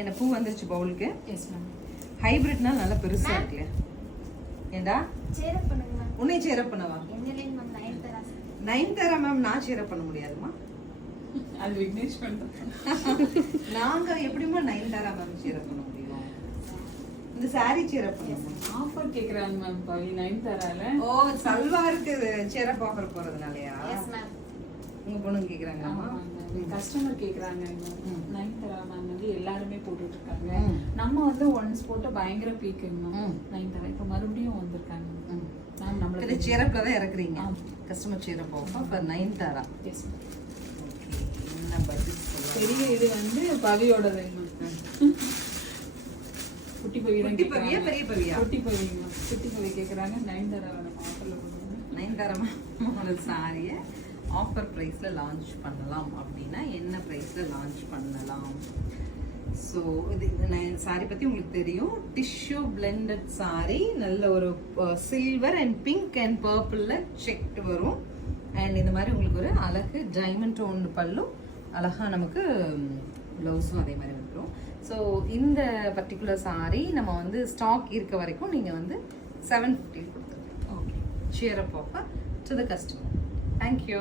என்ன பூ வந்துருச்சு பவுலுக்கு. Yes ma'am. ஹைபிரிட்னால நல்லா பெருசா இருக்குல்ல. ஏண்டா சேரப் பண்ணுங்க மேம். உன்னை சேரப் பண்ணவா? எங்க line ma'am Nayanthara. Nayanthara ma'am நான் சேரப் பண்ண முடியாதுமா. அது விக்னேஷ் பண்றேன். நாங்க எப்படிமா நயன்தாரா மேம் சேரப் பண்ண முடியும்? இந்த சாரி சேரப் பண்ணுமா? ஆஃபர் கேக்குறாங்க மேம் பவி நயன்தாரால. ஓ சல்வாருக்கு சேரப் ஆஃபர் போறதுனாலயா? Yes ma'am. உங்க பொண்ணுங்க கேக்குறாங்கம்மா. கஸ்டமர் கேக்குறாங்க. நயன்தாரா மேம் வந்து எல்லாருமே போட்டுட்டு இருக்காங்க. நம்ம வந்து ஒன்ஸ் போட்டு பயங்கர பீக்குங்க மேம். நயன்தாரா இப்ப மறுபடியும் வந்திருக்காங்க மேம். நம்மளுக்கு இது சேரப்ல தான் இறக்குறீங்க. கஸ்டமர் சேரப் ஆஃபர் ஃபார் நயன்தாரா. எஸ். என்ன பட்ஜெட் சொல்லுங்க. பெரிய இது வந்து பவியோடது மேம். குட்டி பவி தான் பவியா பெரிய பவியா? குட்டி பவி மேம். குட்டி பவி கேக்குறாங்க. நயன்தாரா நம்ம ஆஃபர்ல போடுறோம். நயன்தாரா மேம் ஒரு சாரியை ஆஃபர் ப்ரைஸ்ல லான்ச் பண்ணலாம் அப்படின்னா என்ன ப்ரைஸ்ல லான்ச் பண்ணலாம்? ஸோ இது சாரி பற்றி உங்களுக்கு தெரியும். டிஷ்யூ பிளெண்டட் சாரி, நல்ல ஒரு சில்வர் அண்ட் பிங்க் அண்ட் பர்பிளில் செக்டு வரும். அண்ட் இந்த மாதிரி உங்களுக்கு ஒரு அழகு டைமண்ட் டோன் பல்லும், அழகாக நமக்கு ப்ளவுஸும் அதே மாதிரி வந்துடும். ஸோ இந்த பர்டிகுலர் சாரி நம்ம வந்து ஸ்டாக் இருக்க வரைக்கும் நீங்கள் வந்து 750 கொடுத்துருங்க. Okay, cheer up offer to the customer. Thank you.